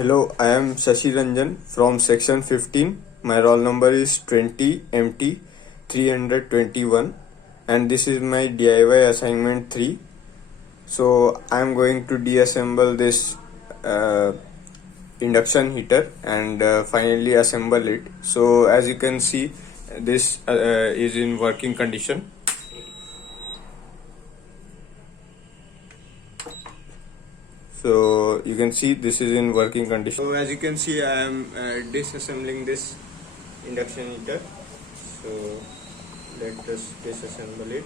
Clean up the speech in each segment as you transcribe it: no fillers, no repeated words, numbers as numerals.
Hello, I am Shashi Ranjan from section 15. My roll number is 20 MT 321 and this is my DIY assignment 3. So I am going to deassemble this induction heater and finally assemble it. So as you can see, this is in working condition. So you can see this is in working condition. So as you can see, I am disassembling this induction heater. So let us disassemble it.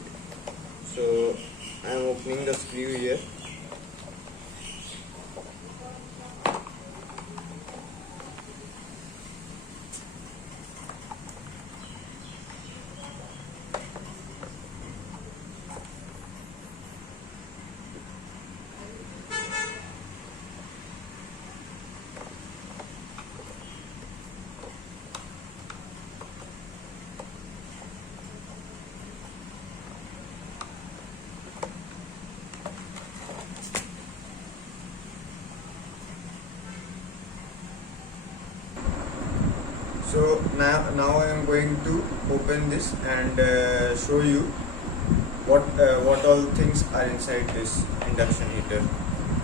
So I am opening the screw here. So now I am going to open this and show you what all things are inside this induction heater.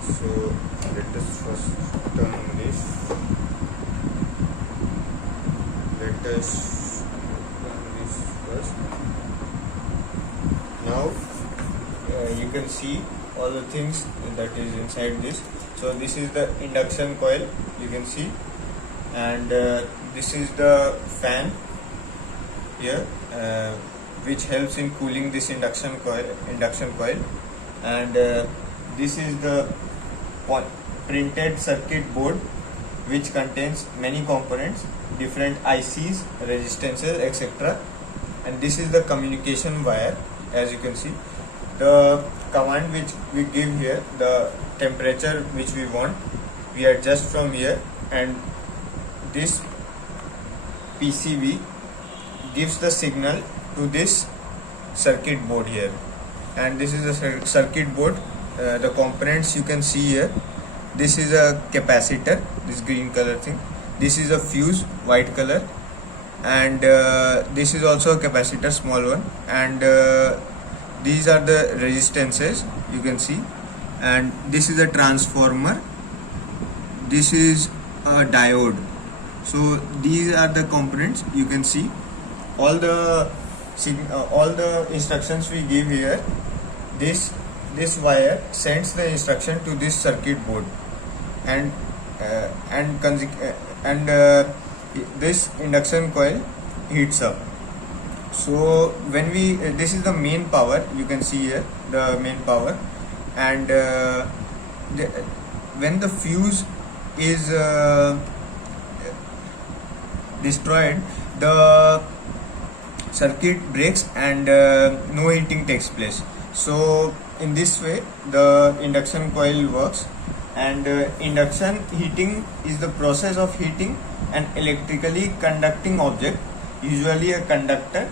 So let us first turn this. Let us turn this first. Now you can see all the things that is inside this. So this is the induction coil, you can see, and this is the fan here which helps in cooling this induction coil, and this is the printed circuit board which contains many components, different ICs, resistances, etc. And this is the communication wire. As you can see, the command which we give here, the temperature which we want, we adjust from here, and this PCB gives the signal to this circuit board here. And this is a circuit board. The components you can see here. This is a capacitor, this green color thing. This is a fuse, white color, and this is also a capacitor, small one, and these are the resistances, you can see, and this is a transformer, this is a diode. So these are the components, you can see. All the instructions we give here, this wire sends the instruction to this circuit board, and this induction coil heats up. So when we this is the main power, you can see here the main power, and when the fuse is destroyed, the circuit breaks and no heating takes place. So in this way the induction coil works, and induction heating is the process of heating an electrically conducting object, usually a conductor,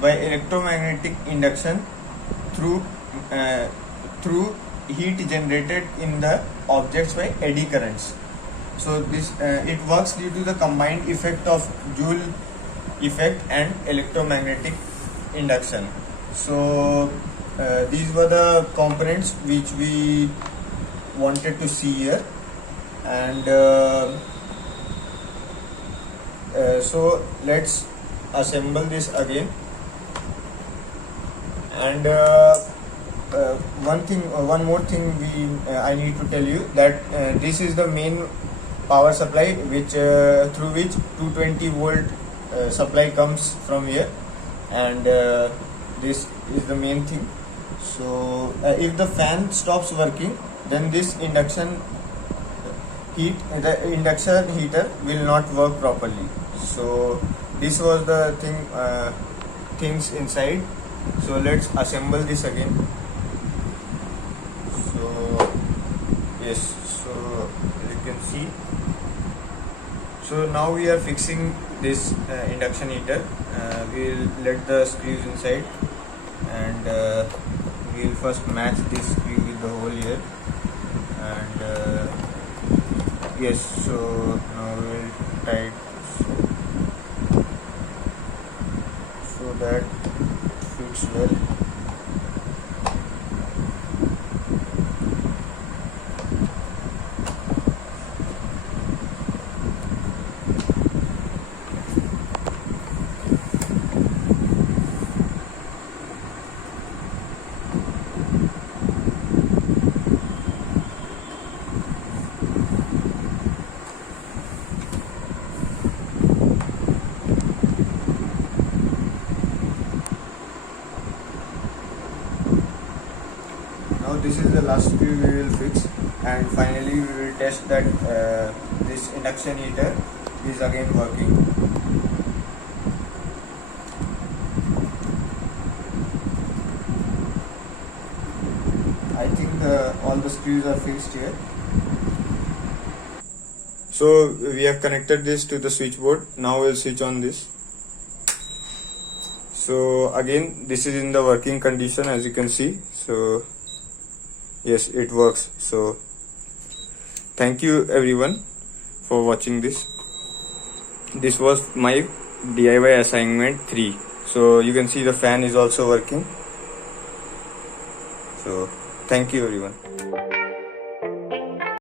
by electromagnetic induction through heat generated in the objects by eddy currents. So this it works due to the combined effect of Joule effect and electromagnetic induction. So these were the components which we wanted to see here, and so let's assemble this again. And one more thing I need to tell you, that this is the main power supply which through which 220 volt supply comes from here, and this is the main thing. So if the fan stops working, then this induction heater will not work properly. So this was the things inside. So let's assemble this again. So yes, so you can see. So now we are fixing this induction heater. We'll let the screws inside, and we'll first match this screw with the hole here, and Yes, so now we'll tight so that fits well. Now this is the last screw we will fix, and finally we will test that this induction heater is again working. I think all the screws are fixed here. So we have connected this to the switchboard. Now we'll switch on this. So again, this is in the working condition, as you can see. So yes, it works. So thank you everyone for watching this. This was my DIY assignment 3. So you can see the fan is also working. So thank you everyone.